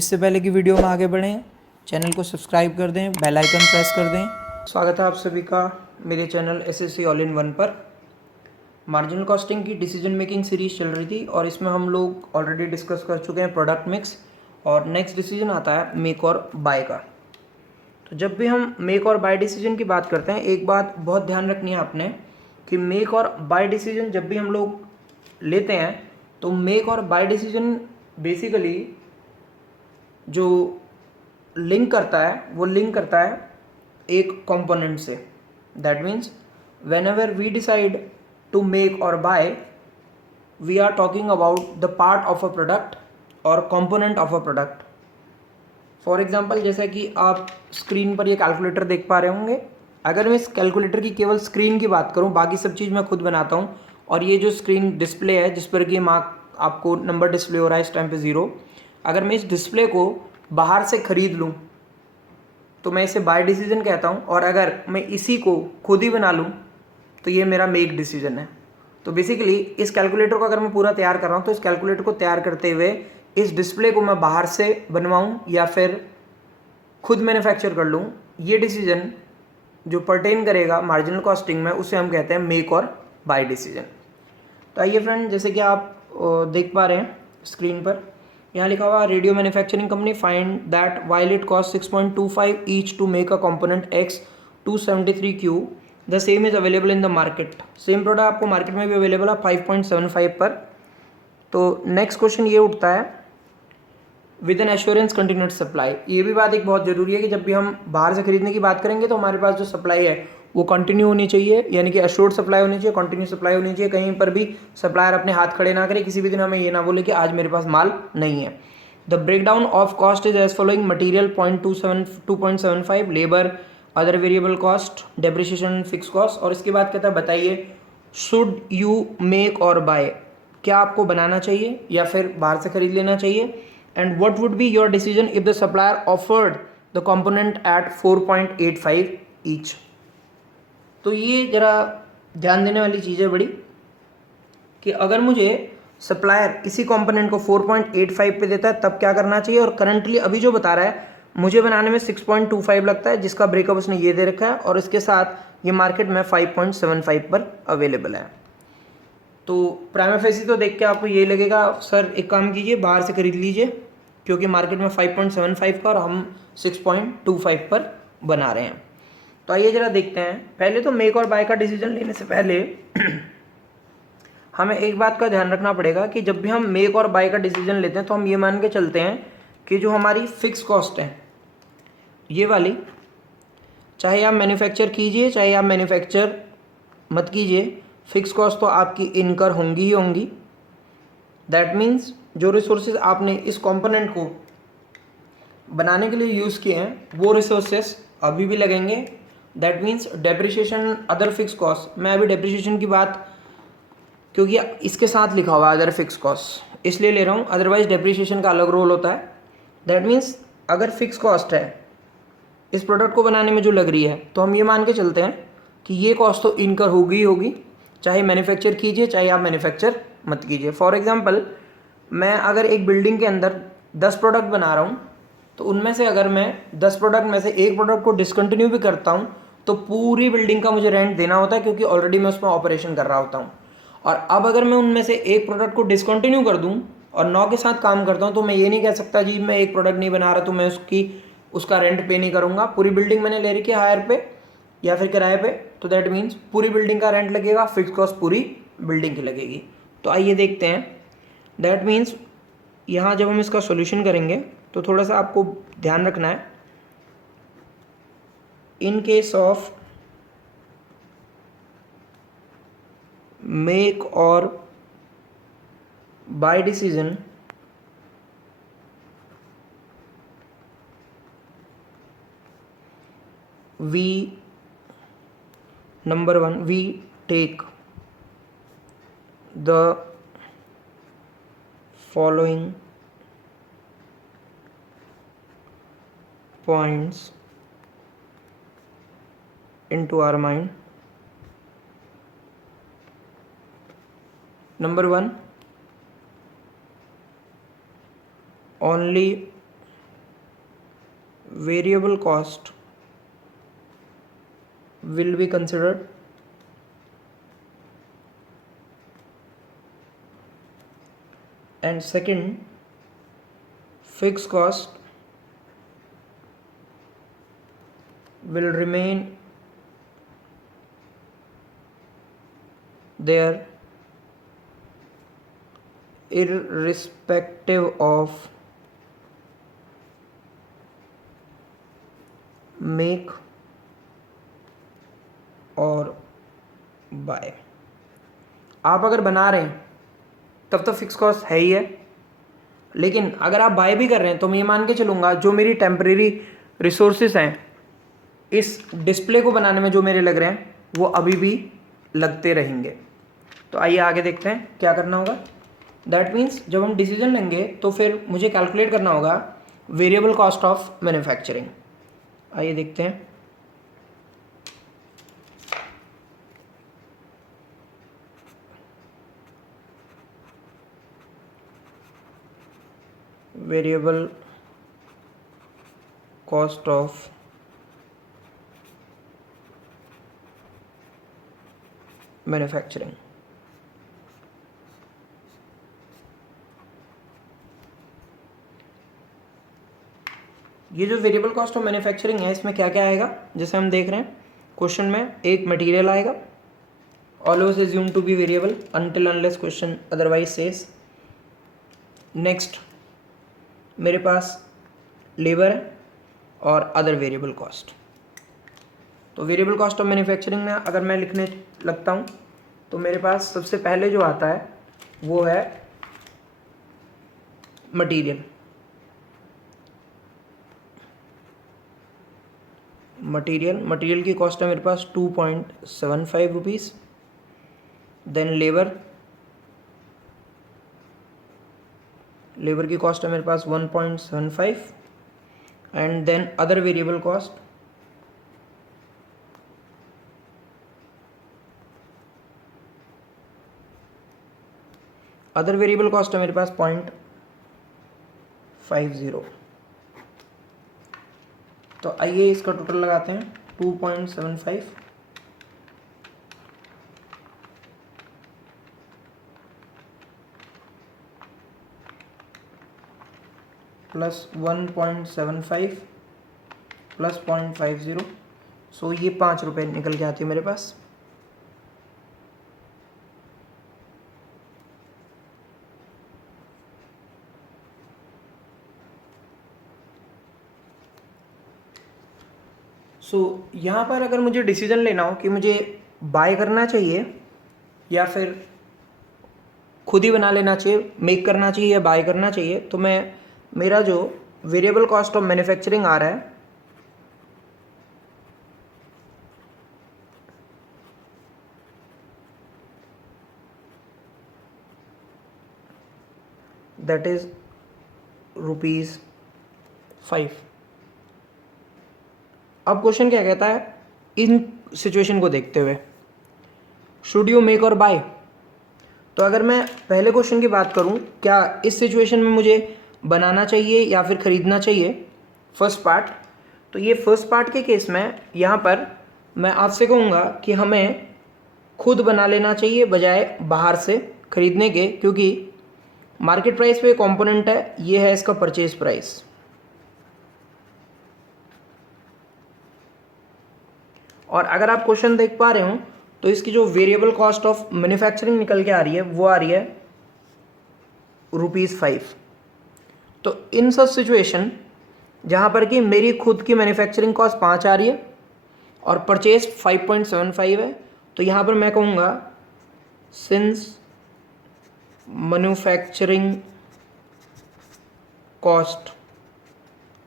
इससे पहले कि वीडियो में आगे बढ़ें, चैनल को सब्सक्राइब कर दें, बेल आइकन प्रेस कर दें। स्वागत है आप सभी का मेरे channel SSC all in one पर। मार्जिनल कॉस्टिंग की डिसीजन मेकिंग सीरीज चल रही थी और इसमें हम लोग ऑलरेडी डिस्कस कर चुके हैं प्रोडक्ट मिक्स, और नेक्स्ट डिसीजन आता है मेक और बाय का। तो जब भी हम मेक और बाय डिसीजन की बात करते हैं, एक बात बहुत ध्यान रखनी है आपने कि मेक और बाय डिसीजन जब भी हम लोग लेते हैं तो मेक और बाय डिसीजन बेसिकली जो लिंक करता है वो लिंक करता है एक कंपोनेंट से। That means whenever we decide to make और buy, we are talking about the part of a product or component of a product. For example, जैसा कि आप स्क्रीन पर ये कैलकुलेटर देख पा रहे होंगे। अगर मैं इस कैलकुलेटर की केवल स्क्रीन की बात करूं, बाकी सब चीज़ मैं खुद बनाता हूं, और ये जो स्क्रीन डिस्प्ले है जिस पर कि मार्क आपको नंबर डिस्प्ले हो रहा है इस टाइम पे 0, अगर मैं इस डिस्प्ले को बाहर से खरीद लूं तो मैं इसे बाय डिसीजन कहता हूं, और अगर मैं इसी को खुद ही बना लूं तो ये मेरा मेक डिसीजन है। तो बेसिकली इस कैलकुलेटर को अगर मैं पूरा तैयार कर रहा हूं तो इस कैलकुलेटर को तैयार करते हुए इस डिस्प्ले को मैं बाहर से बनवाऊं या फिर खुद मैन्युफैक्चर कर लूं, ये डिसीजन जो पर्टेन करेगा मार्जिनल कॉस्टिंग में उसे हम कहते हैं मेक और बाय डिसीजन। तो आइए फ्रेंड, जैसे कि आप देख पा रहे हैं स्क्रीन पर, यहाँ लिखा हुआ radio manufacturing company find that while it cost 6.25 each to make a component X 273Q, the same is available in the market. Same product आपको मार्केट में भी अवेलेबल है 5.75 पर। तो नेक्स्ट क्वेश्चन ये उठता है with N assurance continuous supply. ये भी बात एक बहुत ज़रूरी है कि जब भी हम बाहर से खरीदने की बात करेंगे तो हमारे पास जो सप्लाई है वो कंटिन्यू होनी चाहिए, यानी कि एश्योर्ड सप्लाई होनी चाहिए, कंटिन्यू सप्लाई होनी चाहिए। कहीं पर भी सप्लायर अपने हाथ खड़े ना करे, किसी भी दिन हमें ये ना बोले कि आज मेरे पास माल नहीं है। The breakdown of cost is as following: material 2.75, labour, other variable cost, depreciation, fix cost. और इसके बाद कहता है बताइए शुड यू मेक और बाय, क्या आपको बनाना चाहिए या फिर बाहर से खरीद लेना चाहिए, and what would be your decision if the supplier offered the component eight 4.85 each. तो ये ज़रा ध्यान देने वाली चीज़ है बड़ी, कि अगर मुझे सप्लायर इसी कंपोनेंट को 4.85 पे देता है तब क्या करना चाहिए, और करंटली अभी जो बता रहा है मुझे बनाने में 6.25 लगता है, जिसका ब्रेकअप उसने ये दे रखा है, और इसके साथ ये मार्केट में 5.75 पर अवेलेबल है। तो प्राइमा फेसी तो देख के आपको ये लगेगा सर एक काम कीजिए बाहर से खरीद लीजिए, क्योंकि मार्केट में 5.75 का और हम 6.25 पर बना रहे हैं। तो आइए जरा देखते हैं। पहले तो मेक और बाय का डिसीजन लेने से पहले हमें एक बात का ध्यान रखना पड़ेगा कि जब भी हम मेक और बाय का डिसीजन लेते हैं तो हम ये मान के चलते हैं कि जो हमारी फिक्स कॉस्ट है ये वाली, चाहे आप मैन्युफैक्चर कीजिए चाहे आप मैन्युफैक्चर मत कीजिए, फिक्स कॉस्ट तो आपकी इनकर होंगी ही होंगी। दैट मीन्स जो रिसोर्सेज आपने इस कंपोनेंट को बनाने के लिए यूज़ किए हैं वो रिसोर्सेज अभी भी लगेंगे। That means depreciation, other fix cost, मैं अभी डेप्रिसिएशन की बात क्योंकि इसके साथ लिखा हुआ है अदर फिक्स कॉस्ट इसलिए ले रहा हूँ, अदरवाइज डेप्रिसिएशन का अलग रोल होता है। दैट मीन्स अगर फिक्स कॉस्ट है इस प्रोडक्ट को बनाने में जो लग रही है तो हम ये मान के चलते हैं कि ये कॉस्ट तो इनकर होगी ही होगी, चाहे मैन्युफैक्चर कीजिए चाहे आप मैन्युफैक्चर मत कीजिए। फॉर एग्जांपल, मैं अगर एक बिल्डिंग के अंदर 10 प्रोडक्ट बना रहा हूँ तो उनमें से अगर मैं 10 प्रोडक्ट में से एक प्रोडक्ट को डिसकंटिन्यू भी करता हूँ तो पूरी बिल्डिंग का मुझे रेंट देना होता है, क्योंकि ऑलरेडी मैं उसमें ऑपरेशन कर रहा होता हूँ। और अब अगर मैं उनमें से एक प्रोडक्ट को डिसकंटिन्यू कर दूँ और 9 के साथ काम करता हूँ तो मैं ये नहीं कह सकता जी मैं एक प्रोडक्ट नहीं बना रहा तो मैं उसका रेंट पे नहीं करूँगा। पूरी बिल्डिंग मैंने ले रखी है हायर पे या फिर किराए पे, तो दैट मीन्स पूरी बिल्डिंग का रेंट लगेगा, फिक्स कॉस्ट पूरी बिल्डिंग की लगेगी। तो आइए देखते हैं। दैट मीन्स यहाँ जब हम इसका सॉल्यूशन करेंगे तो थोड़ा सा आपको ध्यान रखना है। इन केस ऑफ मेक और buy decision, we number one, we take the following points into our mind. Number one, only variable cost will be considered, and second, fixed cost will remain there irrespective of make और bye. आप अगर बना रहे हैं तब तो fix cost है ही है, लेकिन अगर आप बाय भी कर रहे हैं तो मैं ये मान के चलूँगा जो मेरी टेम्परेरी रिसोर्सेज हैं इस डिस्प्ले को बनाने में जो मेरे लग रहे हैं वो अभी भी लगते रहेंगे। तो आइए आगे देखते हैं क्या करना होगा। दैट मीन्स जब हम डिसीजन लेंगे तो फिर मुझे कैलकुलेट करना होगा वेरिएबल कॉस्ट ऑफ मैन्युफैक्चरिंग। आइए देखते हैं। Variable cost of manufacturing. ये जो वेरिएबल कॉस्ट ऑफ मैन्युफैक्चरिंग है इसमें क्या क्या आएगा, जैसे हम देख रहे हैं क्वेश्चन में एक मटेरियल आएगा, always assume to be variable until unless question otherwise says. Next मेरे पास लेबर है और अदर वेरिएबल कॉस्ट। तो वेरिएबल कॉस्ट ऑफ मैन्युफैक्चरिंग में अगर मैं लिखने लगता हूँ तो मेरे पास सबसे पहले जो आता है वो है मटेरियल। मटेरियल की कॉस्ट है मेरे पास 2.75 रुपीज़। देन लेबर की कॉस्ट है मेरे पास 1.75 and then other variable cost है मेरे पास 0.50। तो आइए इसका टोटल लगाते हैं 2.75 प्लस 1.75 प्लस 0.50। सो ये 5 रुपये निकल के आती है मेरे पास। यहाँ पर अगर मुझे डिसीजन लेना हो कि मुझे बाय करना चाहिए या फिर खुद ही बना लेना चाहिए, मेक करना चाहिए या बाय करना चाहिए, तो मैं मेरा जो वेरिएबल कॉस्ट ऑफ मैन्युफैक्चरिंग आ रहा है दैट इज ₹5। अब क्वेश्चन क्या कहता है, इन सिचुएशन को देखते हुए शुड यू मेक और बाय। तो अगर मैं पहले क्वेश्चन की बात करूं, क्या इस सिचुएशन में मुझे बनाना चाहिए या फिर ख़रीदना चाहिए, फर्स्ट पार्ट। तो ये फर्स्ट पार्ट के केस में यहाँ पर मैं आपसे कहूँगा कि हमें खुद बना लेना चाहिए बजाय बाहर से ख़रीदने के, क्योंकि मार्केट प्राइस पे कंपोनेंट है, ये है इसका परचेज प्राइस। और अगर आप क्वेश्चन देख पा रहे हो तो इसकी जो वेरिएबल कॉस्ट ऑफ मैन्युफैक्चरिंग निकल के आ रही है वो आ रही है ₹5। तो इन सब सिचुएशन जहाँ पर कि मेरी खुद की मैन्युफैक्चरिंग कॉस्ट 5 आ रही है और परचेज 5.75 है, तो यहाँ पर मैं कहूँगा since manufacturing cost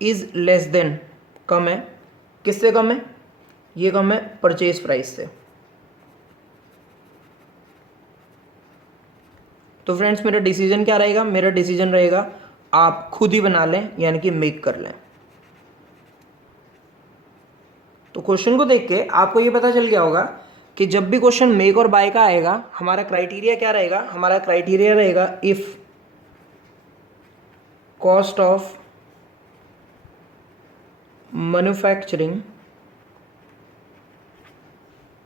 is less than, कम है, किससे कम है, ये कम है परचेज प्राइस से। तो फ्रेंड्स मेरा डिसीजन क्या रहेगा, मेरा डिसीजन रहेगा आप खुद ही बना लें यानी कि मेक कर लें। तो क्वेश्चन को देख के आपको ये पता चल गया होगा कि जब भी क्वेश्चन मेक और बाय का आएगा हमारा क्राइटेरिया क्या रहेगा, हमारा क्राइटेरिया रहेगा इफ कॉस्ट ऑफ मैन्युफैक्चरिंग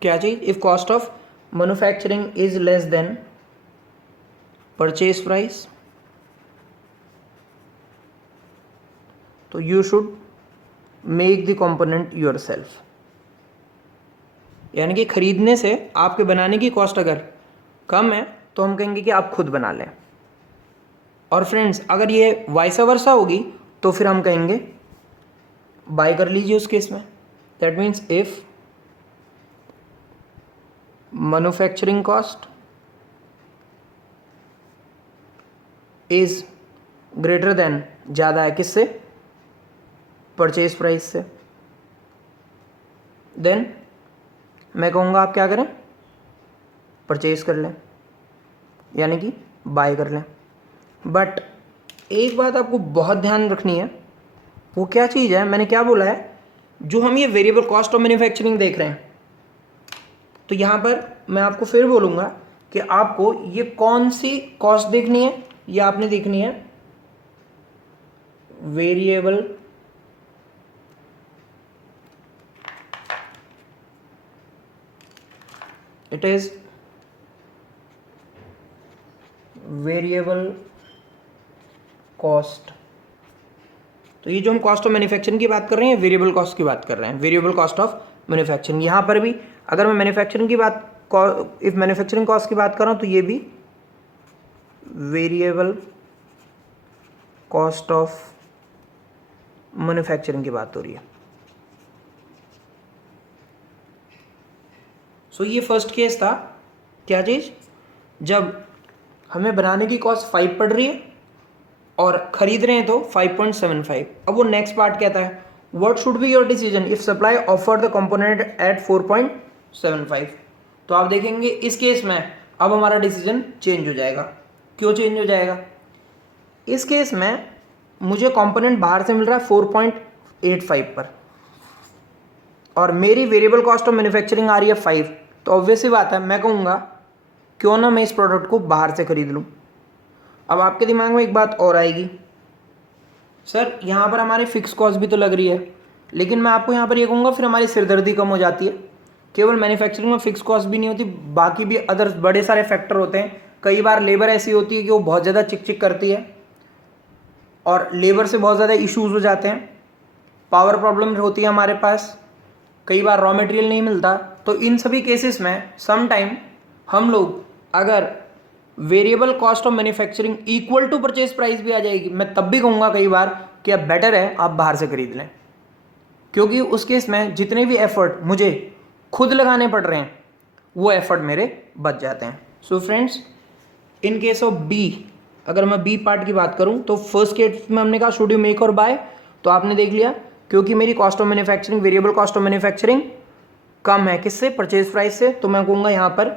क्या चीज, if cost of manufacturing is less than purchase price, तो you should make the component yourself. यानी कि खरीदने से आपके बनाने की कॉस्ट अगर कम है तो हम कहेंगे कि आप खुद बना लें। और फ्रेंड्स अगर ये वाइस वर्सा होगी तो फिर हम कहेंगे बाय कर लीजिए उस केस में। That means if manufacturing cost is greater than, ज़्यादा है किससे, परचेज प्राइस से, देन मैं कहूँगा आप क्या करें, परचेज कर लें, यानी कि बाय कर लें। बट एक बात आपको बहुत ध्यान रखनी है, वो क्या चीज़ है, मैंने क्या बोला है, जो हम ये वेरिएबल कॉस्ट ऑफ मैन्युफैक्चरिंग देख रहे हैं, तो यहाँ पर मैं आपको फिर बोलूँगा कि आपको ये कौन सी कॉस्ट देखनी है, ये आपने देखनी है variable it is variable cost. तो ये जो हम कॉस्ट ऑफ मैन्युफैक्चरिंग की बात कर रहे हैं, वेरिएबल कॉस्ट की बात कर रहे हैं, वेरिएबल कॉस्ट ऑफ मैन्युफैक्चरिंग। यहाँ पर भी अगर मैं मैन्युफैक्चरिंग की बात, इफ मैन्युफैक्चरिंग कॉस्ट की बात कर रहा हूँ तो ये भी वेरिएबल कॉस्ट ऑफ मैन्युफैक्चरिंग की बात हो रही है। सो ये फर्स्ट केस था, क्या चीज़, जब हमें बनाने की कॉस्ट 5 पड़ रही है और खरीद रहे हैं तो 5.75। अब वो नेक्स्ट पार्ट कहता है what should be your decision if supply offer the component eight 4.75। तो आप देखेंगे इस केस में अब हमारा डिसीजन चेंज हो जाएगा। क्यों चेंज हो जाएगा, इस केस में मुझे कंपोनेंट बाहर से मिल रहा है 4.85 पर और मेरी वेरिएबल कॉस्ट ऑफ मैन्युफैक्चरिंग आ रही है 5, तो ऑब्वियस सी बात है मैं कहूँगा क्यों ना मैं इस प्रोडक्ट को बाहर से खरीद लूँ। अब आपके दिमाग में एक बात और आएगी, सर यहाँ पर हमारी फिक्स कॉस्ट भी तो लग रही है, लेकिन मैं आपको यहाँ पर ये कहूँगा फिर हमारी सिरदर्दी कम हो जाती है। केवल मैन्युफैक्चरिंग में फिक्स कॉस्ट भी नहीं होती, बाकी भी अदर बड़े सारे फैक्टर होते हैं। कई बार लेबर ऐसी होती है कि वो बहुत ज़्यादा चिक चिक करती है और लेबर से बहुत ज़्यादा इश्यूज़ हो जाते हैं, पावर प्रॉब्लम होती है हमारे पास, कई बार रॉ मटेरियल नहीं मिलता। तो इन सभी केसेस में सम टाइम हम लोग अगर variable cost of manufacturing equal to purchase price भी आ जाएगी, मैं तब भी कहूँगा कई बार कि अब बेटर है आप बाहर से खरीद लें, क्योंकि उस केस में जितने भी एफर्ट मुझे खुद लगाने पड़ रहे हैं वो एफर्ट मेरे बच जाते हैं। So friends in case of B, अगर मैं बी पार्ट की बात करूं तो फर्स्ट केस में हमने कहा शुड यू मेक और बाय, तो आपने देख लिया क्योंकि मेरी cost of manufacturing, variable cost of manufacturing कम है किससे, परचेज प्राइस से, तो मैं कहूँगा यहाँ पर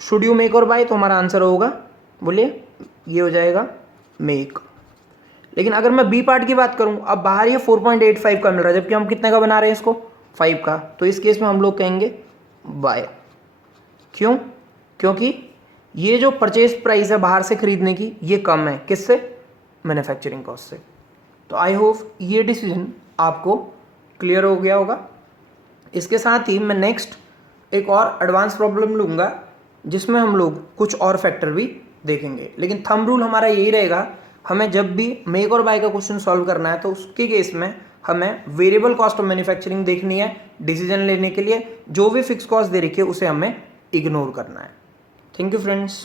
शुड यू मेक और बाय, तो हमारा आंसर होगा, बोलिए ये हो जाएगा मेक। लेकिन अगर मैं बी पार्ट की बात करूँ, अब बाहर ये 4.85 का मिल रहा है जबकि हम कितने का बना रहे हैं इसको, 5 का, तो इस केस में हम लोग कहेंगे बाय। क्यों, क्योंकि ये जो परचेज प्राइस है बाहर से खरीदने की ये कम है किससे, मैन्युफैक्चरिंग कॉस्ट से। तो आई होप ये डिसीजन आपको क्लियर हो गया होगा। इसके साथ ही मैं नेक्स्ट एक और एडवांस प्रॉब्लम लूँगा जिसमें हम लोग कुछ और फैक्टर भी देखेंगे, लेकिन थंब रूल हमारा यही रहेगा, हमें जब भी मेक और बाय का क्वेश्चन सॉल्व करना है तो उसके केस में हमें वेरिएबल कॉस्ट ऑफ मैन्युफैक्चरिंग देखनी है डिसीजन लेने के लिए। जो भी फिक्स कॉस्ट दे रखी है उसे हमें इग्नोर करना है। Thank you friends.